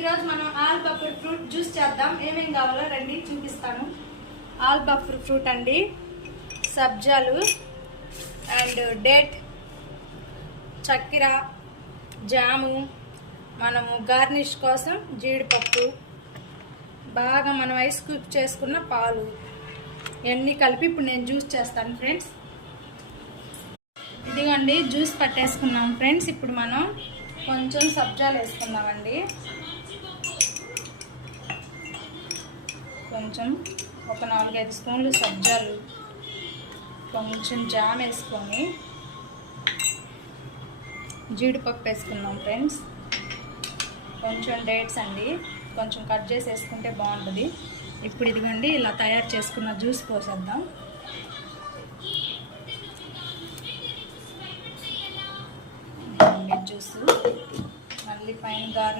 ఈరోజు మనం all buffer fruit juice చేద్దాం. ఏమేమి కావాలో రండి చూపిస్తాను. ఆల్ బఫర్ ఫ్రూట్ అండి, సబ్జాలు అండ్ డేట్, చక్కెర, జాము, మనము గార్నిష్ కోసం జీడిపప్పు, బాగా మనం ఐస్ క్యూబ్ చేసుకున్న పాలు, ఇవన్నీ కలిపి ఇప్పుడు నేను జ్యూస్ చేస్తాను ఫ్రెండ్స్. ఇదిగోండి జ్యూస్ పట్టేసుకున్నాం ఫ్రెండ్స్. ఇప్పుడు మనం కొంచెం సబ్జాలు వేసుకుందామండి. కొంచెం ఒక 4-5 స్పూన్లు సబ్జాలు, కొంచెం జామ్ వేసుకొని జీడిపప్పు వేసుకున్నాం ఫ్రెండ్స్. కొంచెం డేట్స్ అండి, కొంచెం కట్ చేసి వేసుకుంటే బాగుంటుంది. ఇప్పుడు ఇదిగోండి ఇలా తయారు చేసుకున్న జ్యూస్ పోసేద్దాం. జ్యూస్ మళ్ళీ పైన గార్నిష్